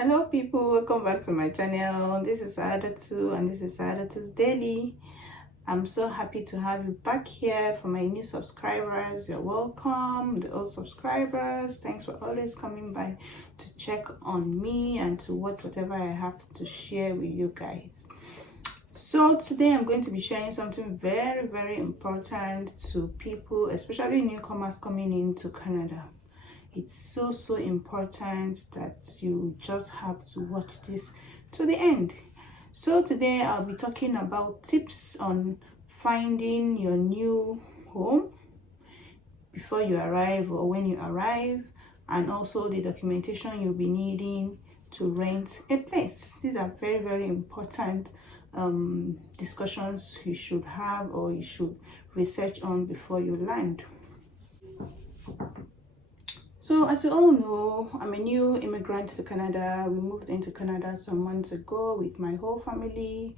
Hello people, welcome back to my channel. This is Saadatu and this is Saadatu's Daily. I'm so happy to have you back here. For my new subscribers, you're welcome. The old subscribers, thanks for always coming by to check on me and to watch whatever I have to share with you guys. So today I'm going to be sharing something very important to people, especially newcomers coming into Canada. It's so important that you just have to watch this to the end. So today I'll be talking about tips on finding your new home before you arrive or when you arrive, and also the documentation you'll be needing to rent a place. These are very important discussions you should have or you should research on before you land. So as you all know, I'm a new immigrant to Canada. We moved into Canada some months ago with my whole family,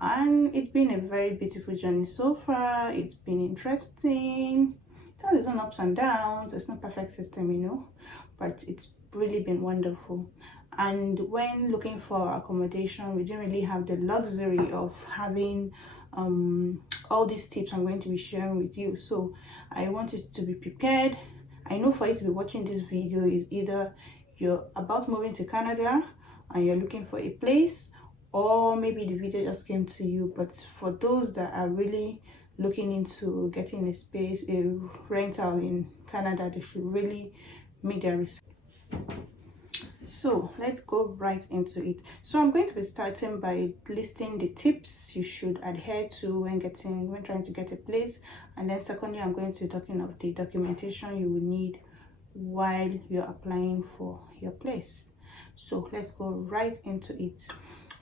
and it's been a very beautiful journey so far. It's been interesting. It has its own ups and downs. It's not perfect system, you know, but it's really been wonderful. And when looking for accommodation, we didn't really have the luxury of having all these tips I'm going to be sharing with you. So I wanted to be prepared. I know for you to be watching this video is either you're about moving to Canada and you're looking for a place, or maybe the video just came to you. But for those that are really looking into getting a space, a rental in Canada, they should really make their research. So let's go right into it. So I'm going to be starting by listing the tips you should adhere to when trying to get a place, and then secondly I'm going to be talking of the documentation you will need while you're applying for your place. So let's go right into it.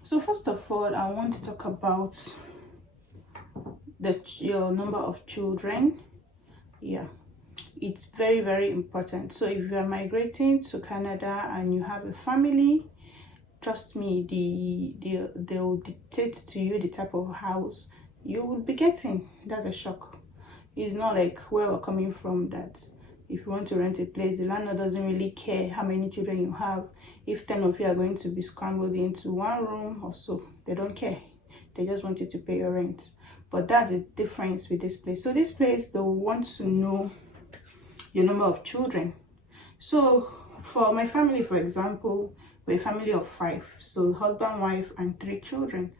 So first of all, I want to talk about your number of children. It's very important. So if you are migrating to Canada and you have a family, trust me, they'll dictate to you the type of house you will be getting. That's a shock. It's not like where we're coming from, that if you want to rent a place, the landlord doesn't really care how many children you have. If 10 of you are going to be scrambled into one room or so, they don't care. They just want you to pay your rent. But that's the difference with this place. So this place, they'll want to know your number of children. So for my family, for example, we're a family of 5, so husband, wife and 3 children.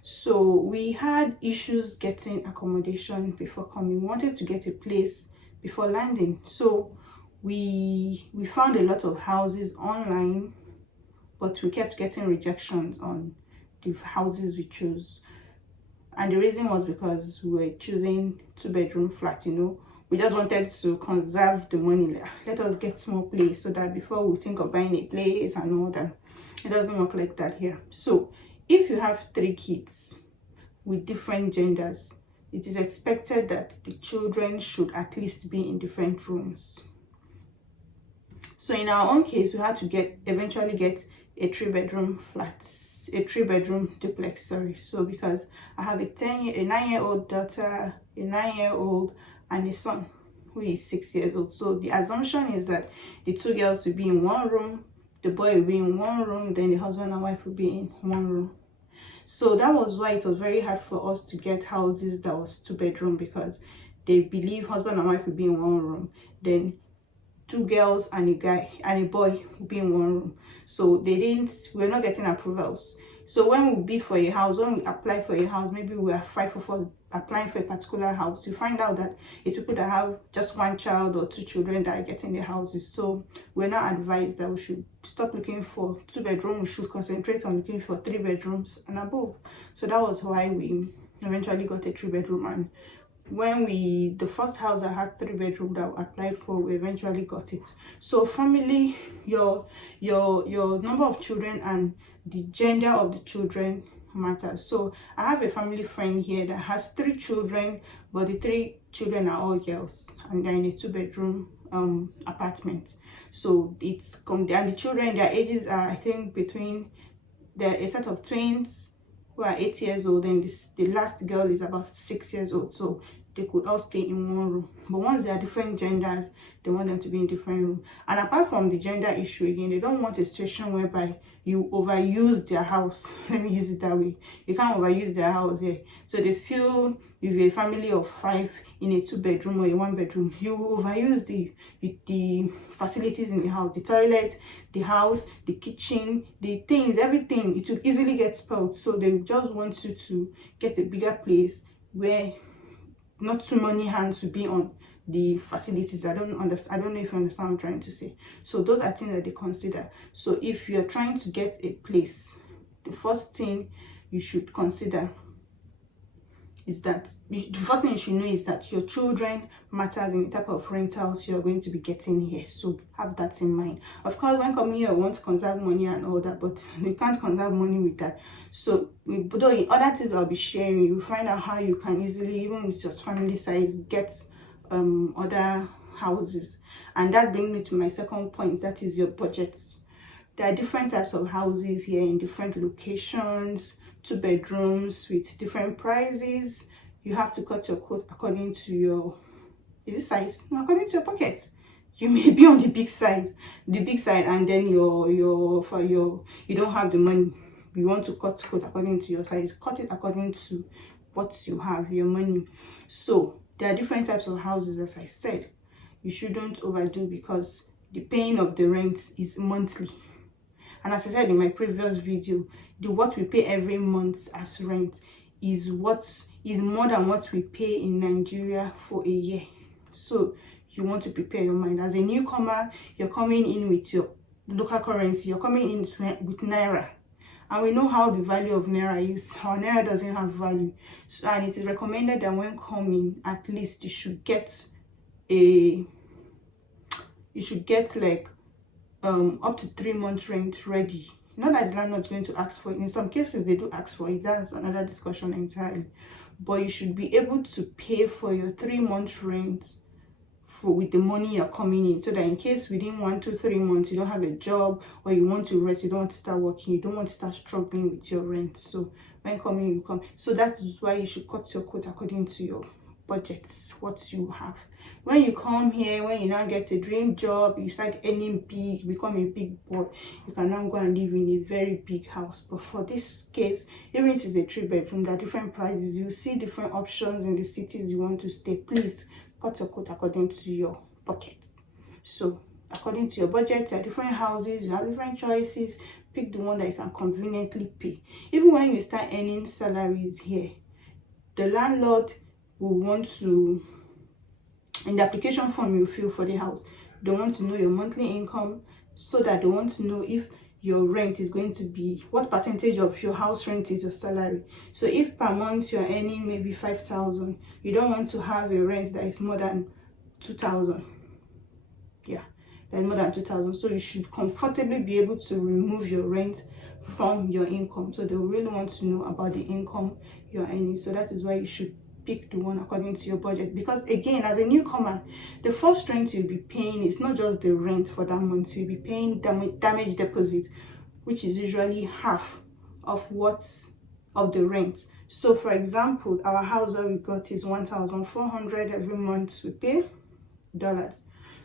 So we had issues getting accommodation before coming. We wanted to get a place before landing, so we found a lot of houses online, but we kept getting rejections on the houses we chose. And the reason was because we were choosing 2-bedroom flat, you know. We just wanted to conserve the money. Let us get small place so that before we think of buying a place and all that. It doesn't work like that here. So if you have 3 kids with different genders, it is expected that the children should at least be in different rooms. So in our own case, we had to eventually get a 3-bedroom flat, a 3-bedroom duplex, sorry. So because I have a 9-year-old daughter, a 9-year-old, and a son who is 6 years old. So the assumption is that the 2 girls will be in one room, the boy will be in one room, then the husband and wife will be in one room. So that was why it was very hard for us to get houses that was 2-bedroom, because they believe husband and wife will be in one room, then 2 girls and a guy and a boy will be in one room. So we're not getting approvals. So when we bid for a house, when we apply for a house, maybe we are 5 of us applying for a particular house, you find out that it's people that have just 1 child or 2 children that are getting the houses. So we're not advised that we should stop looking for 2-bedroom. We should concentrate on looking for 3 bedrooms and above. So that was why we eventually got a 3-bedroom. And when the first house that had 3 bedroom that we applied for, we eventually got it. So family, your number of children and the gender of the children matters. So I have a family friend here that has 3 children, but the 3 children are all girls and they're in a 2-bedroom apartment. So and the children, their ages are, I think, between a set of twins who are 8 years old, and the last girl is about 6 years old. So they could all stay in one room. But once they are different genders, they want them to be in different rooms. And apart from the gender issue again, they don't want a situation whereby you overuse their house. Let me use it that way. You can't overuse their house here. So they feel if you're a family of 5 in a 2-bedroom or a 1-bedroom, you overuse the facilities in the house, the toilet, the house, the kitchen, the things, everything. It will easily get spoiled. So they just want you to get a bigger place where not too many hands will be on the facilities. I don't know if you understand what I'm trying to say. So those are things that they consider. So if you're trying to get a place, the first thing you should consider is that the first thing you should know is that your children matters in the type of rentals you're going to be getting here. So have that in mind. Of course, when coming here, I want to conserve money and all that, but you can't conserve money with that. So though in other tips I'll be sharing, you find out how you can easily, even with your family size, get other houses. And that brings me to my second point, that is your budgets. There are different types of houses here in different locations, 2 bedrooms with different prices. You have to cut your coat according to your, is it size? No, according to your pocket. You may be on the big side, and then you don't have the money. You want to cut coat according to your size. Cut it according to what you have, your money. So there are different types of houses, as I said. You shouldn't overdo, because the paying of the rent is monthly. And as I said in my previous video, what we pay every month as rent is more than what we pay in Nigeria for a year. So you want to prepare your mind. As a newcomer, you're coming in with your local currency. You're coming in with Naira. And we know how the value of Naira is. Our Naira doesn't have value. So, and it is recommended that when coming, at least you should get like up to 3 months rent ready. Not that the landlord's going to ask for it. In some cases, they do ask for it. That's another discussion entirely. But you should be able to pay for your 3 months rent with the money you're coming in, so that in case within 1 to 3 months you don't have a job, or you want to rest, you don't want to start working, you don't want to start struggling with your rent. So when coming, you come. So that is why you should cut your coat according to your budgets, what you have. When you come here, when you now get a dream job, you start earning big, become a big boy, you can now go and live in a very big house. But for this case, even if it's a 3-bedroom, there are different prices. You see different options in the cities you want to stay. Please cut your coat according to your pocket. So according to your budget, there are different houses, you have different choices. Pick the one that you can conveniently pay. Even when you start earning salaries here, the landlord will want to, in the application form you fill for the house, they want to know your monthly income, so that they want to know if your rent is going to be, what percentage of your house rent is your salary. So if per month you're earning maybe 5,000, you don't want to have a rent that is more than 2,000. Yeah, that is more than 2,000. So you should comfortably be able to remove your rent from your income. So they really want to know about the income you're earning. So that is why you should pick the one according to your budget. Because again, as a newcomer, the first rent you'll be paying is not just the rent for that month. You'll be paying damage deposit, which is usually half of the rent. So for example, our house that we got is 1,400 every month we pay dollars.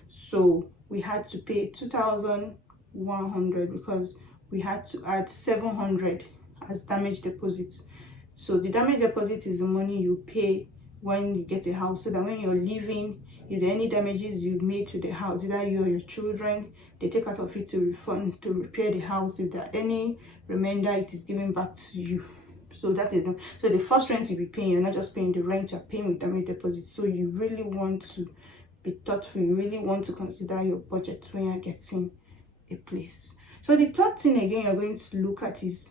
So we had to pay 2,100 because we had to add 700 as damage deposit. So the damage deposit is the money you pay when you get a house, so that when you're leaving, if there are any damages you made to the house, either you or your children, they take out of it to refund, to repair the house. If there are any remainder, it is given back to you. So that is them. So the first rent you'll be paying, you're not just paying the rent, you're paying with damage deposit. So you really want to be thoughtful. You really want to consider your budget when you're getting a place. So the third thing again you're going to look at is,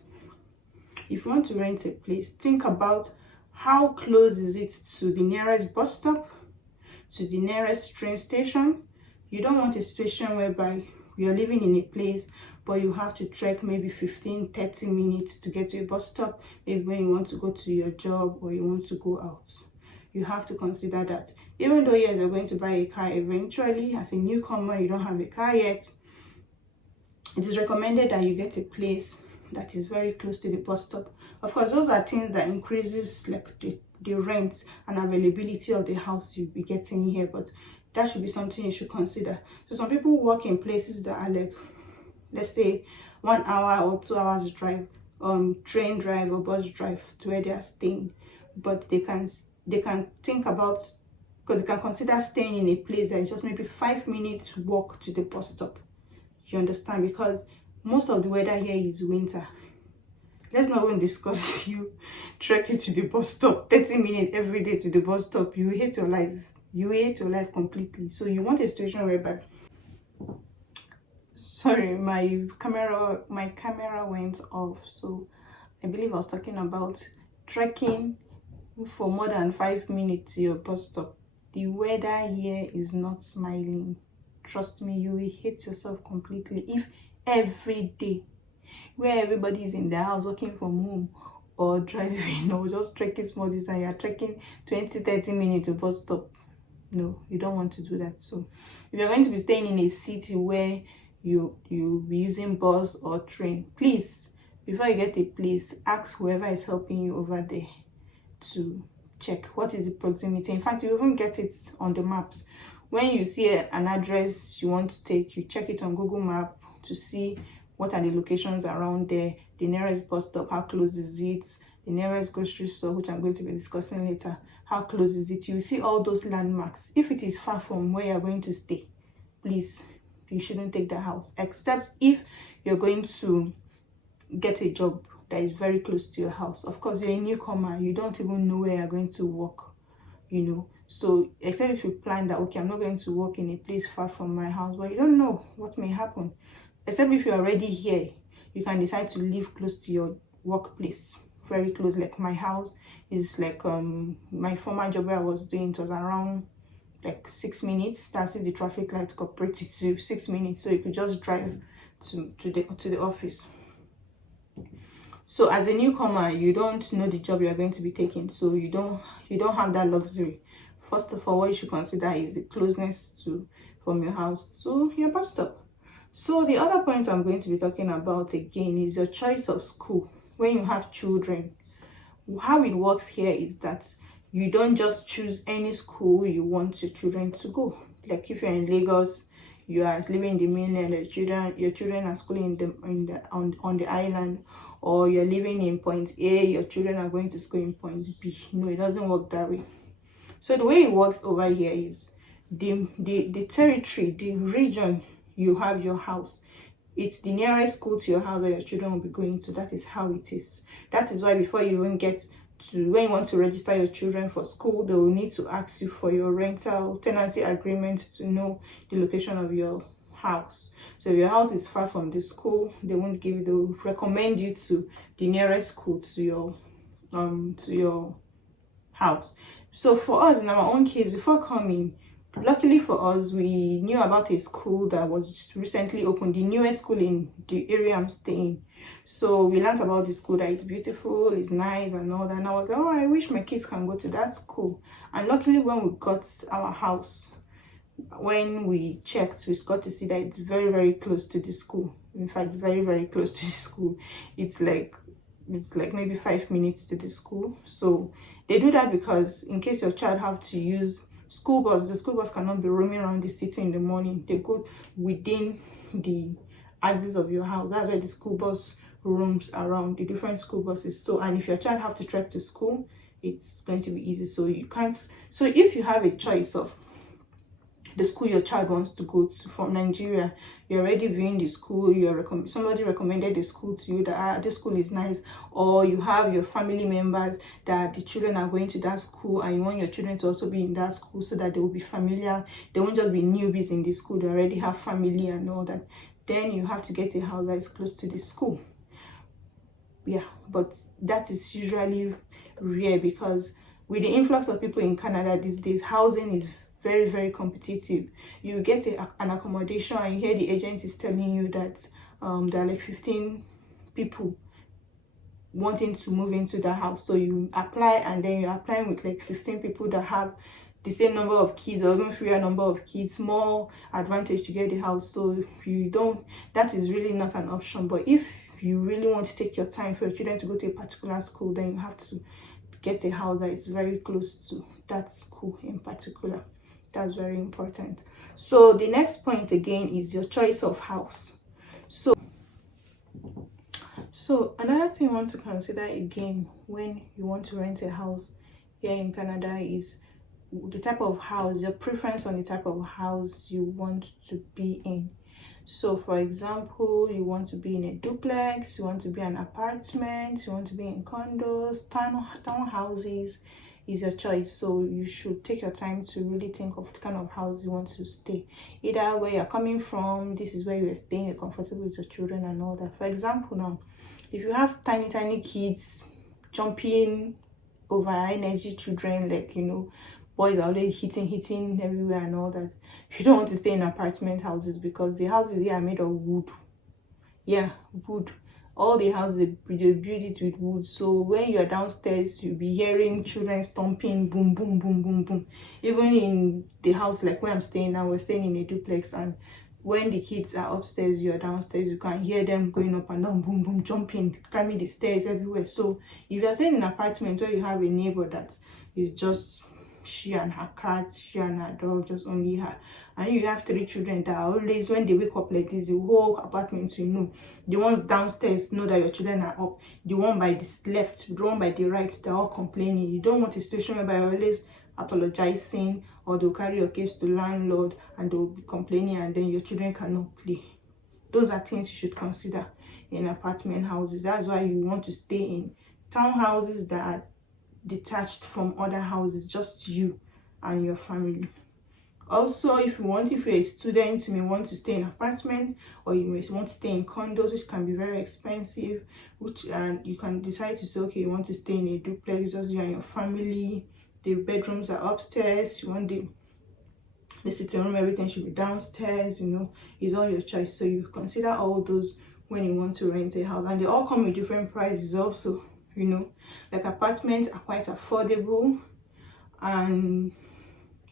if you want to rent a place, think about how close is it to the nearest bus stop, to the nearest train station. You don't want a situation whereby you're living in a place but you have to trek maybe 15-30 minutes to get to a bus stop, maybe when you want to go to your job or you want to go out. You have to consider that. Even though yes, you're going to buy a car eventually, as a newcomer you don't have a car yet, it is recommended that you get a place that is very close to the bus stop. Of course, those are things that increases like the rent and availability of the house you'll be getting here, but that should be something you should consider. So some people work in places that are like, let's say 1 hour or 2 hours drive, train drive or bus drive to where they are staying, but they can think about, because they can consider staying in a place that is just maybe 5 minutes walk to the bus stop. You understand? Because most of the weather here is winter. Let's not even discuss you trekking to the bus stop 30 minutes every day to the bus stop. You hate your life. You hate your life completely. So you want a situation whereby, sorry, my camera went off. So I believe I was talking about trekking for more than 5 minutes to your bus stop. The weather here is not smiling. Trust me, you will hate yourself completely if every day, where everybody is in their house working from home or driving or just trekking small distance, you are trekking 20-30 minutes to bus stop. No, you don't want to do that. So if you're going to be staying in a city where you'll be using bus or train, please, before you get a place, ask whoever is helping you over there to check what is the proximity. In fact, you even get it on the maps. When you see an address you want to take, you check it on Google Map to see what are the locations around there, the nearest bus stop, how close is it, the nearest grocery store, which I'm going to be discussing later, how close is it. You see all those landmarks. If it is far from where you're going to stay, please, you shouldn't take the house, except if you're going to get a job that is very close to your house. Of course, you're a newcomer, you don't even know where you're going to work, you know. So except if you plan that, okay, I'm not going to work in a place far from my house, but you don't know what may happen. Except if you're already here, you can decide to live close to your workplace, very close. Like my house is like my former job where I was doing, it was around like 6 minutes. That's if the traffic lights cooperate with you, 6 minutes, so you could just drive to the office. So as a newcomer, you don't know the job you are going to be taking, so you don't have that luxury. First of all, what you should consider is the closeness from your house to your bus stop. So the other point I'm going to be talking about again is your choice of school when you have children. How it works here is that you don't just choose any school you want your children to go. Like if you're in Lagos, you are living in the mainland, your children are schooling on the island, or you're living in point A, your children are going to school in point B. No, it doesn't work that way. So the way it works over here is the territory, the region you have your house, it's the nearest school to your house that your children will be going to. That is how it is. That is why before you even get to, when you want to register your children for school, they will need to ask you for your rental tenancy agreement to know the location of your house. So if your house is far from the school, they won't give you, they'll recommend you to the nearest school to your house. So for us, in our own case, before coming, luckily for us, we knew about a school that was recently opened, the newest school in the area I'm staying. So we learned about the school, that it's beautiful, it's nice and all that. And I was like, oh, I wish my kids can go to that school. And luckily when we got our house, when we checked, we got to see that it's very, very close to the school. In fact, very, very close to the school. It's like maybe 5 minutes to the school. So they do that because in case your child have to use school bus, the school bus cannot be roaming around the city in the morning. They go within the axis of your house. That's where the school bus roams around, the different school buses. So, and if your child have to trek to school, it's going to be easy. So you can't, so if you have a choice of the school your child wants to go to from Nigeria, you're already viewing the school, somebody recommended the school to you that this school is nice, or you have your family members that the children are going to that school and you want your children to also be in that school so that they will be familiar, they won't just be newbies in the school, they already have family and all that, then you have to get a house that is close to the school. Yeah, but that is usually rare because with the influx of people in Canada these days, housing is very, very competitive. You get an accommodation and you hear the agent is telling you that there are like 15 people wanting to move into the house. So you apply and then you're applying with like 15 people that have the same number of kids or even fewer number of kids, more advantage to get the house. So if you don't, that is really not an option. But if you really want to take your time for your children to go to a particular school, then you have to get a house that is very close to that school in particular. That's very important. So the next point again is your choice of house. So another thing you want to consider again when you want to rent a house here in Canada is the type of house, your preference on the type of house you want to be in. So for example, you want to be in a duplex, you want to be in an apartment, you want to be in condos, townhouses is your choice. So you should take your time to really think of the kind of house you want to stay. Either where you're coming from, this is where you're staying, you're comfortable with your children and all that. For example, now if you have tiny kids jumping over energy children, like, you know, boys are already hitting everywhere and all that, you don't want to stay in apartment houses, because the houses here are made of wood. Yeah, wood. All the houses, they build it with wood. So when you're downstairs, you'll be hearing children stomping, boom boom boom boom boom. Even in the house like where I'm staying now, we're staying in a duplex, and when the kids are upstairs, you're downstairs, you can hear them going up and down, boom boom, jumping, climbing the stairs everywhere. So if you're staying in an apartment where you have a neighbor that is just she and her cat, she and her dog, just only her, and you have 3 children that are always, when they wake up like this, the whole apartment will know. The ones downstairs know that your children are up, the one by the left, the one by the right, they're all complaining. You don't want a situation whereby you're always apologizing, or they'll carry your case to landlord and they'll be complaining, and then your children cannot play. Those are things you should consider in apartment houses. That's why you want to stay in townhouses that are detached from other houses, just you and your family. Also, if you're a student, you may want to stay in an apartment, or you may want to stay in condos, which can be very expensive, and you can decide to say, okay, you want to stay in a duplex, just you and your family. The bedrooms are upstairs, you want the sitting room, everything should be downstairs, you know, it's all your choice. So you consider all those when you want to rent a house, and they all come with different prices also, you know. Like apartments are quite affordable, and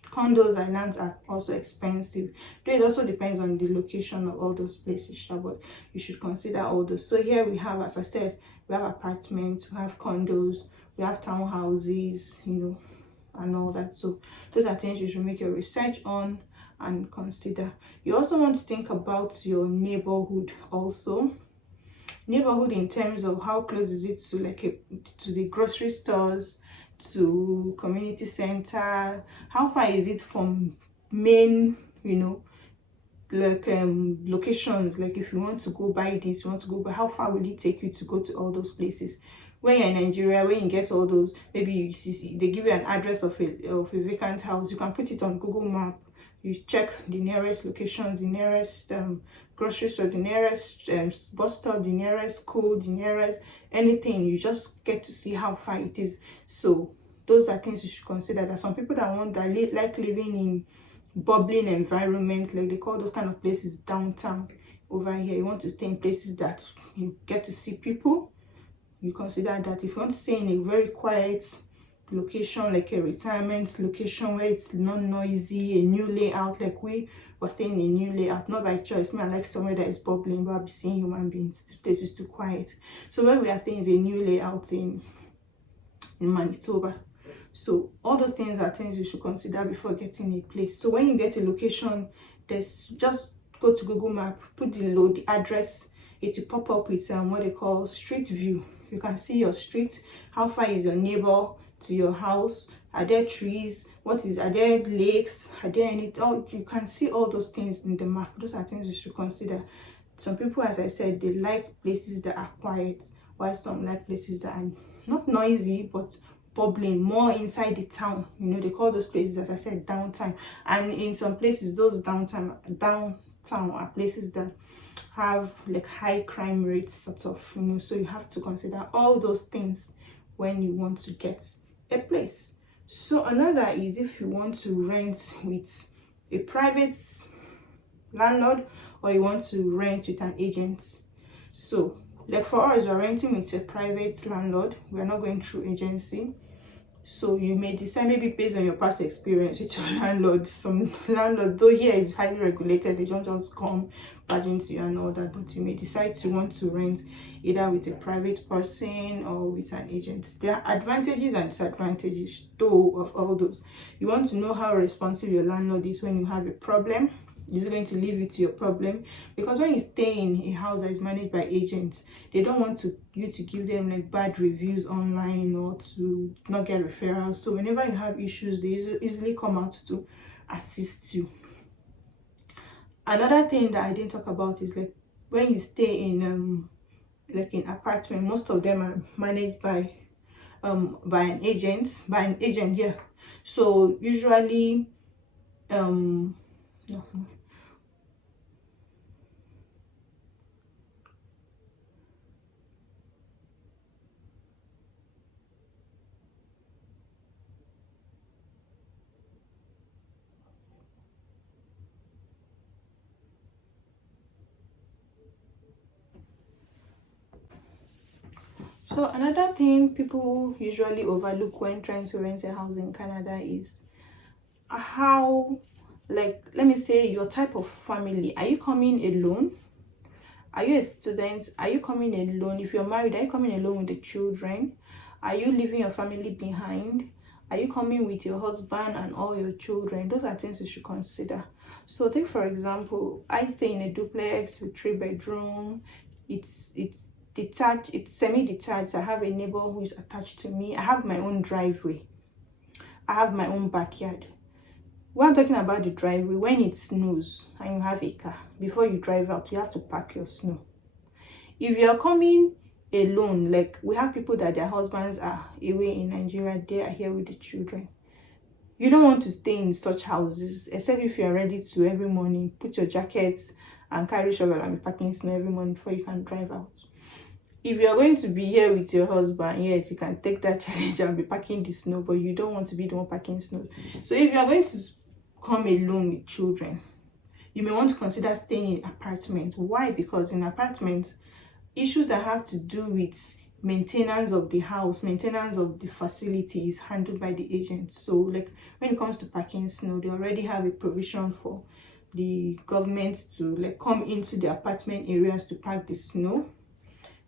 condos and lands are also expensive. Though it also depends on the location of all those places, but you should consider all those. So here we have, as I said, we have apartments, we have condos, we have townhouses, you know, and all that. So those are things you should make your research on and consider. You also want to think about your neighborhood also. Neighborhood in terms of how close is it to to the grocery stores, to community center, how far is it from main, you know, like locations. Like if you want to go buy this, you want to go buy, how far will it take you to go to all those places? When you're in Nigeria, when you get all those, maybe they give you an address of a vacant house, you can put it on Google Map. You check the nearest locations, the nearest grocery store, the nearest bus stop, the nearest school, the nearest anything. You just get to see how far it is. So those are things you should consider. There are some people that like living in bubbling environment, like they call those kind of places downtown. Over here, you want to stay in places that you get to see people. You consider that. If you want to stay in a very quiet location, like a retirement location where it's not noisy, a new layout, like we were staying in a new layout, not by choice. Me, I like somewhere that is bubbling, but I'll be seeing human beings. This place is too quiet. So where we are staying is a new layout in Manitoba. So all those things are things you should consider before getting a place. So when you get a location, just go to Google Map, put the address, it will pop up with what they call street view. You can see your street, how far is your neighbor to your house, are there trees, are there lakes, are there anything. You can see all those things in the map. Those are things you should consider. Some people, as I said, they like places that are quiet, while some like places that are not noisy but bubbling, more inside the town. You know, they call those places, as I said, downtown. And in some places, those downtown are places that have like high crime rates, sort of, you know. So you have to consider all those things when you want to get a place. So another is if you want to rent with a private landlord, or you want to rent with an agent. So like for us, we're renting with a private landlord, we're not going through agency. So you may decide, maybe based on your past experience with your landlord. Some landlord, though here is highly regulated, they don't just come barging to you and all that, but you may decide to want to rent either with a private person or with an agent. There are advantages and disadvantages though of all those. You want to know how responsive your landlord is when you have a problem. Is it going to leave you to your problem? Because when you stay in a house that is managed by agents, they don't want you to give them like bad reviews online or to not get referrals. So whenever you have issues, they easily come out to assist you. Another thing that I didn't talk about is like when you stay in like in apartment, most of them are managed by an agent, yeah. So usually no. So another thing people usually overlook when trying to rent a house in Canada is how, like, let me say your type of family. Are you coming alone? Are you a student? Are you coming alone? If you're married, are you coming alone with the children? Are you leaving your family behind? Are you coming with your husband and all your children? Those are things you should consider. So take for example, I stay in a duplex with 3 bedroom. It's detached, it's semi-detached. I have a neighbor who is attached to me. I have my own driveway. I have my own backyard. When I'm talking about the driveway, when it snows and you have a car, before you drive out, you have to pack your snow. If you are coming alone, like we have people that their husbands are away in Nigeria, they are here with the children. You don't want to stay in such houses, except if you are ready to every morning put your jackets and carry shovel and be packing snow every morning before you can drive out. If you are going to be here with your husband, yes, you can take that challenge and be packing the snow, but you don't want to be the one packing snow. So if you are going to come alone with children, you may want to consider staying in apartment. Why? Because in apartment, issues that have to do with maintenance of the house, maintenance of the facility is handled by the agent. So like when it comes to packing snow, they already have a provision for the government to like come into the apartment areas to pack the snow.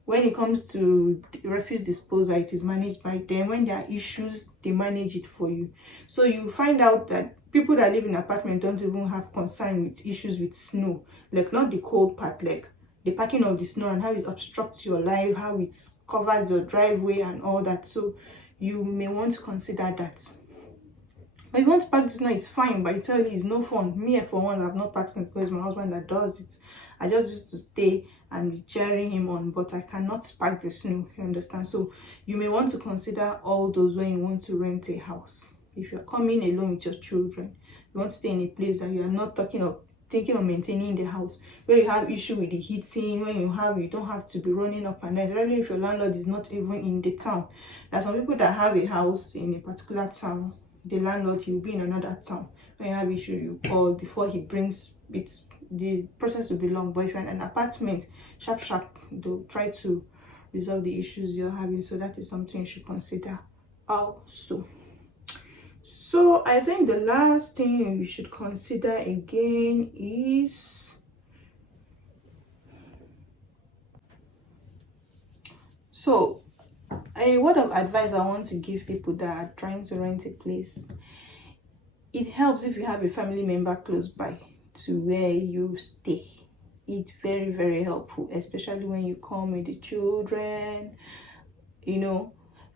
When it comes to refuse disposal, it is managed by them. When there are issues, they manage it for you. So you find out that people that live in apartment don't even have concern with issues with snow, like not the cold part, like the packing of the snow and how it obstructs your life, how it covers your driveway and all that. So you may want to consider that. When you want to pack the snow, it's fine, but I tell you, it's no fun. Me, for one, I've not packed it because my husband that does it. I just used to stay and be cheering him on, but I cannot pack the snow, you understand? So you may want to consider all those when you want to rent a house. If you're coming alone with your children, you want to stay in a place that you are not thinking of maintaining the house, where you have issue with the heating, when you don't have to be running up and down, really if your landlord is not even in the town. There are some people that have a house in a particular town, the landlord, he will be in another town. When you have issue, you call before he brings it. The process will be long, but if you're in an apartment, sharp they'll try to resolve the issues you're having. So that is something you should consider also. So I think the last thing you should consider again is a word of advice I want to give people that are trying to rent a place. It helps if you have a family member close by to where you stay. It's very, very helpful, especially when you come with the children, you know.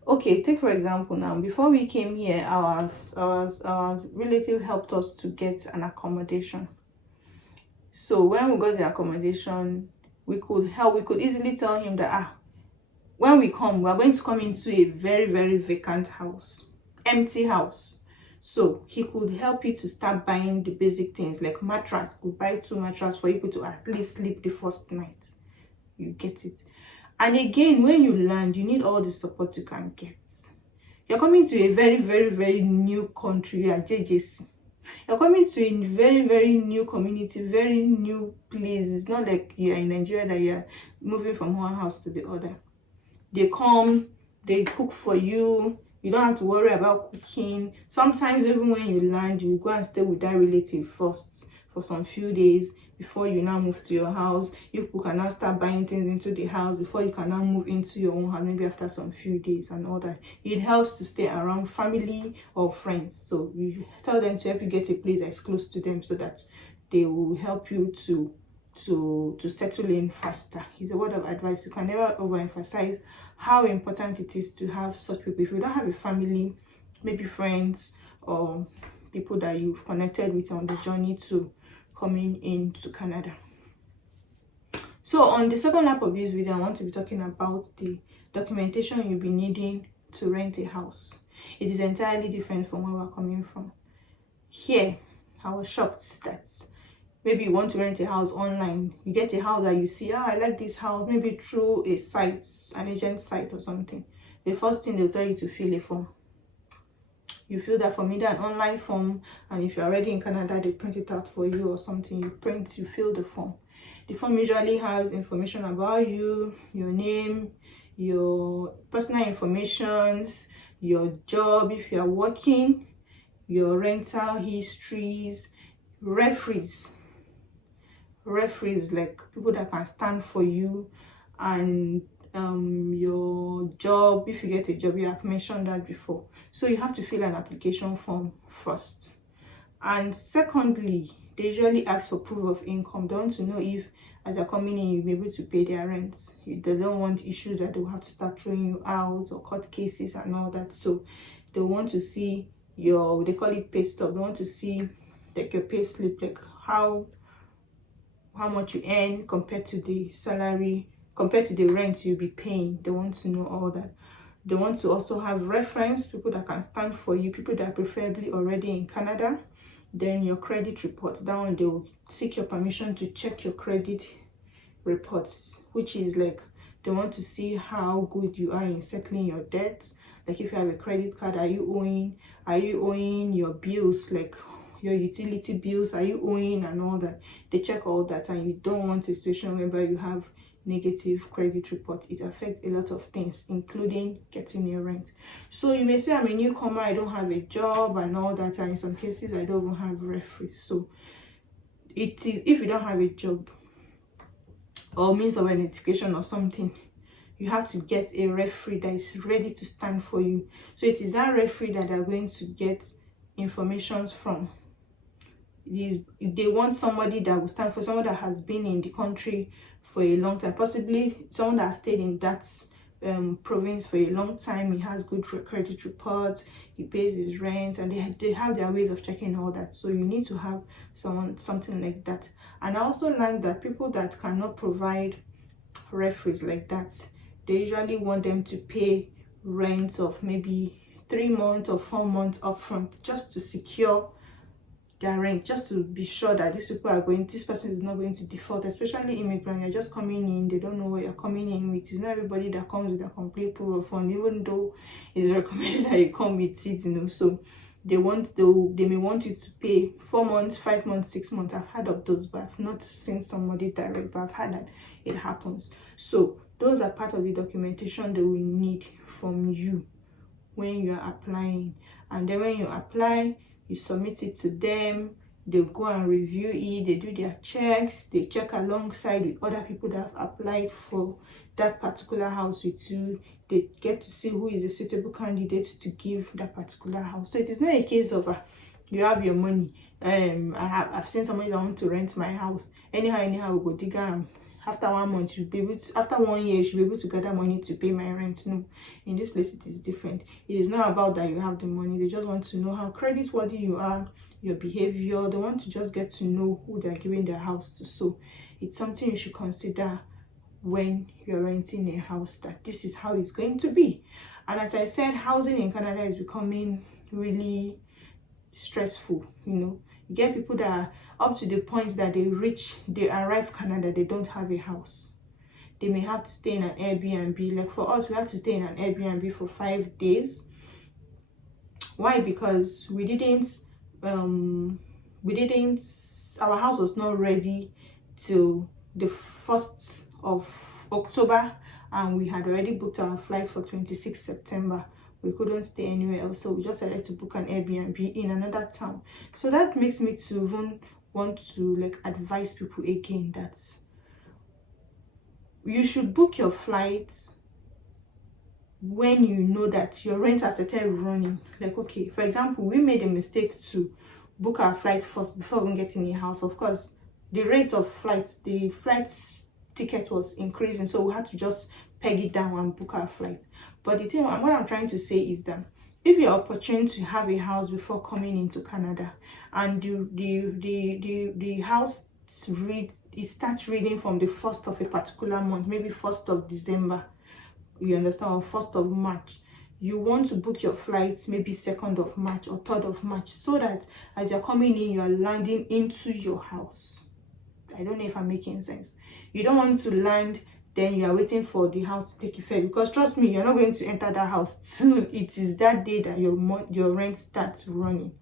Okay, take for example now, before we came here, our relative helped us to get an accommodation. So when we got the accommodation, we could easily tell him that when we come, we are going to come into a very, very vacant house, empty house. So he could help you to start buying the basic things like mattress. Could buy 2 mattresses for you to at least sleep the first night. You get it. And again, when you land, you need all the support you can get. You're coming to a very, very, very new country. You are JJC. You're coming to a very, very new community, very new place. It's not like you're in Nigeria that you're moving from one house to the other. They come, they cook for you, You don't have to worry about cooking. Sometimes even when you land, you go and stay with that relative first for some few days before you now move to your house. You people can now start buying things into the house before you can now move into your own house, maybe after some few days and all that. It helps to stay around family or friends. So you tell them to help you get a place that's close to them so that they will help you to settle in faster. It's a word of advice. You can never overemphasize how important it is to have such people. If you don't have a family, maybe friends or people that you've connected with on the journey to coming into Canada. So on the second lap of this video, I want to be talking about the documentation you'll be needing to rent a house. It is entirely different from where we're coming from. Here, I was shocked that maybe you want to rent a house online. You get a house that you see, I like this house, maybe through a site, an agent site or something. The first thing they'll tell you to fill a form. You fill that form, either an online form, and if you're already in Canada, they print it out for you or something. You fill the form. The form usually has information about you, your name, your personal informations, your job, if you're working, your rental histories, referees, like people that can stand for you, and your job. If you get a job, you have mentioned that before, so you have to fill an application form first. And secondly, they usually ask for proof of income. They want to know if as you're coming in, you'll be able to pay their rent. They don't want issues that they'll have to start throwing you out or court cases and all that. So they want to see your, they call it pay stub. They want to see like your pay slip, like how much you earn compared to the salary, compared to the rent you'll be paying. They want to know all that. They want to also have reference, people that can stand for you, people that are preferably already in Canada. Then your credit report, that one they will seek your permission to check your credit reports, which is like they want to see how good you are in settling your debts. Like if you have a credit card, are you owing your bills, like your utility bills, are you owing and all that. They check all that, and you don't want a situation whereby you have negative credit report. It affects a lot of things, including getting your rent. So you may say, I'm a newcomer, I don't have a job and all that, and in some cases I don't even have referees. So it is, if you don't have a job or means of identification or something, you have to get a referee that is ready to stand for you. So it is that referee that they're going to get information from. They want somebody that will stand for someone that has been in the country for a long time, possibly someone that has stayed in that province for a long time. He has good credit reports, he pays his rent, and they have their ways of checking all that. So you need to have something like that. And I also learned that people that cannot provide referees like that, they usually want them to pay rent of maybe 3 months or 4 months upfront, just to secure their rent, just to be sure that this person is not going to default. Especially immigrant, you're just coming in, they don't know what you're coming in with. It's not everybody that comes with a complete proof of fund, even though it's recommended that you come with it, so they may want you to pay 4 months, 5 months, 6 months. I've heard of those, but I've not seen somebody direct, but I've heard that it happens. So those are part of the documentation they will need from you when you are applying. And then when you apply, you submit it to them, they'll go and review it, they do their checks, they check alongside with other people that have applied for that particular house with you. They get to see who is a suitable candidate to give that particular house. So it is not a case of you have your money. I've seen somebody that want to rent my house. Anyhow, we go dig am. After 1 month, you'll be able to, after 1 year, you'll be able to gather money to pay my rent. No, in this place it is different. It is not about that you have the money. They just want to know how creditworthy you are, your behavior. They want to just get to know who they're giving their house to. So it's something you should consider when you're renting a house, that this is how it's going to be. And as I said, housing in Canada is becoming really stressful. You get people that are up to the point that they arrive Canada, they don't have a house. They may have to stay in an Airbnb. Like for us, we had to stay in an Airbnb for 5 days. Why? Because our house was not ready till the 1st of October, and we had already booked our flight for 26 September. we couldn't stay anywhere else, so we just decided to book an Airbnb in another town. So that makes me to even want to like advise people again that you should book your flights when you know that your rent has started running. Like, okay, for example, we made a mistake to book our flight first before even getting a house. Of course, the rate of flights, the flights ticket was increasing, so we had to just peg it down and book our flight. But the thing, what I'm trying to say is that if you're opportune to have a house before coming into Canada, and the house starts reading from the 1st of a particular month, maybe 1st of December, you understand, or 1st of March, you want to book your flights maybe 2nd of March or 3rd of March, so that as you're coming in, you're landing into your house. I don't know if I'm making sense. You don't want to land, then you are waiting for the house to take effect, because trust me, you're not going to enter that house till it is that day that your rent starts running.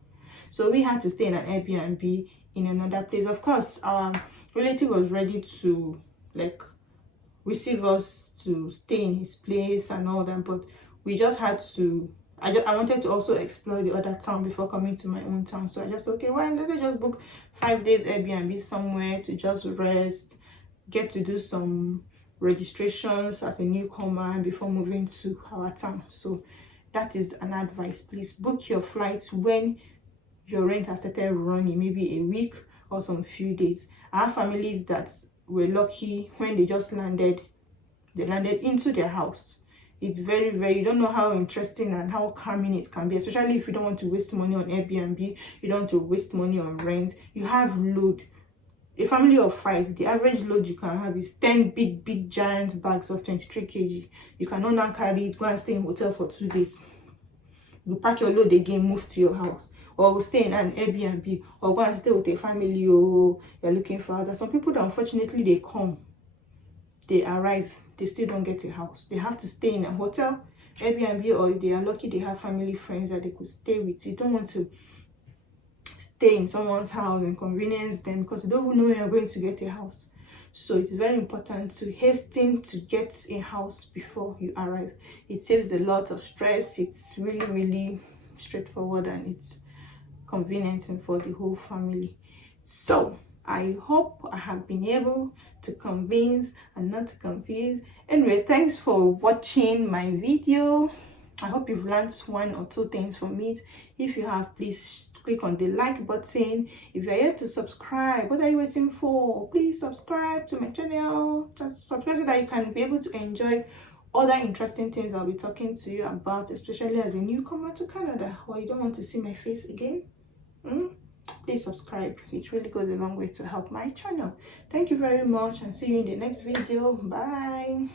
So we had to stay in an Airbnb in another place. Of course, our relative was ready to like receive us to stay in his place and all that, but we just had to, I wanted to also explore the other town before coming to my own town. So I just, okay, well, let me just book 5 days Airbnb somewhere to just rest, get to do some registrations as a newcomer before moving to our town. So that is an advice. Please book your flights when your rent has started running, maybe a week or some few days. I have families that were lucky when they just landed, they landed into their house. It's very, very, you don't know how interesting and how calming it can be, especially if you don't want to waste money on Airbnb, you don't want to waste money on rent. You have load. A family of 5, the average load you can have is 10 big giant bags of 23 kg. You cannot now carry it, go and stay in hotel for 2 days. You pack your load again, move to your house, or stay in an Airbnb, or go and stay with a family, or you're looking for others. Some people that unfortunately they come, they arrive, they still don't get a house. They have to stay in a hotel, Airbnb, or if they are lucky, they have family friends that they could stay with. You don't want to stay in someone's house and inconvenience them, because you don't even know when you're going to get a house. So it's very important to hasten to get a house before you arrive. It saves a lot of stress. It's really, really straightforward, and it's convenient for the whole family. So I hope I have been able to convince and not to confuse. Anyway, thanks for watching my video. I hope you've learned 1 or 2 things from it. If you have, please click on the like button. If you're yet to subscribe, what are you waiting for? Please subscribe to my channel. Just subscribe so that you can be able to enjoy other interesting things I'll be talking to you about, especially as a newcomer to Canada, or you don't want to see my face again. Please subscribe. It really goes a long way to help my channel. Thank you very much, and see you in the next video. Bye.